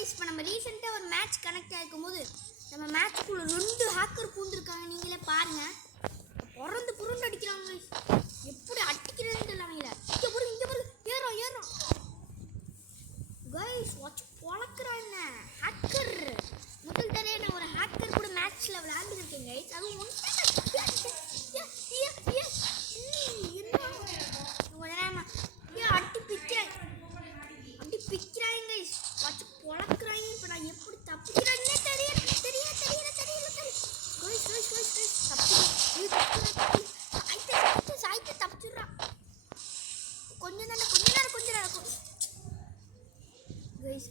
Guys இப்போ நம்ம ரீசெண்டாக ஒரு மேட்ச் கனெக்ட் ஆகிருக்கும்போது நம்ம மேட்ச்க்குள்ள 2 ஹேக்கர் பூந்துருக்காங்க. நீங்களே பாருங்க. பிறந்து புருண்டு அடிக்கிறாங்க. எப்படி அடிக்கிறதுன்னு தெரியல அவங்கள. இங்கே பாருங்க ஏறோம் கைஸ் வாட்ச் பொழக்கிறாங்க ஹேக்கர். முதல் தடவை நான் ஒரு ஹேக்கர் கூட மேட்ச்சில் விளையாண்டுருக்கேன் கைஸ். அதுவும் அப்படி பிக்கிறாங்க கைஸ். வாட்ச் பொழக்கிறாங்க. இப்போ நான் எப்படி தப்பிக்கிறேன்னே தெரியல. தப்பிச்சுடுறான். கொஞ்ச நேரம்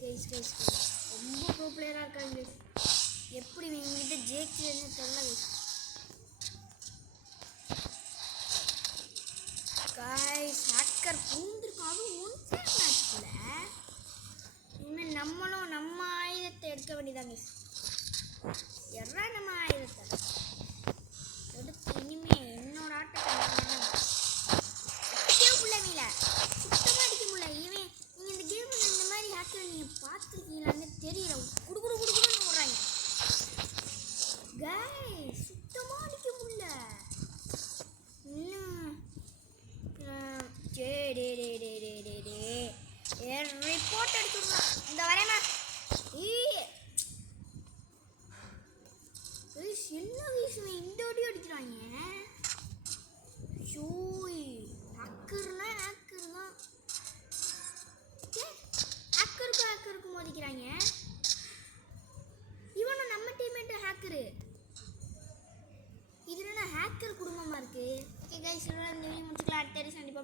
கைஸ் ரொம்ப ப்ரோ பிளேயராக இருக்காங்க கைஸ். எப்படி இவங்கிட்ட ஜெயிக்கிறதுன்னு தெரியல கைஸ். ஹேக்கர் பூந்துருக்காங்க ஒன்றே மேட்ச்ல. இனிமேல் நம்மளும் நம்ம ஆயுதத்தை எடுக்க வேண்டியதாங்க. எறா நம்ம ஆயுதத்தை எடுத்து இனிமே என்னோட ஆட்டத்தை அடிக்கவே முடியல. சுத்தமாக அடிக்க முடியல. இவன் நீங்கள் இந்த கேமில் இந்த மாதிரி ஹேக்கர் நீங்கள் பார்த்துருக்கீங்களான்னு தெரியல. குடுக்குடுன்னு ஓடுறாங்க கைஸ். சுத்தமாக அடிக்க முடியல. ரிப்போர்ட் எடுத்துடுறான். இந்த வரேமா என்ன வீசுவேன். இந்த அடி அடிக்கிறாங்க. ஹேக்கருக்கும் மோதிக்கிறாங்க. இவனும் நம்ம டீம்மேட் ஹேக்கரு. இது என்ன ஹேக்கர் குடும்பமா இருக்கு. ஓகே கைஸ், இந்த வீடியோ முடிச்சுக்கலாம். அடுத்த சந்திப்போம்.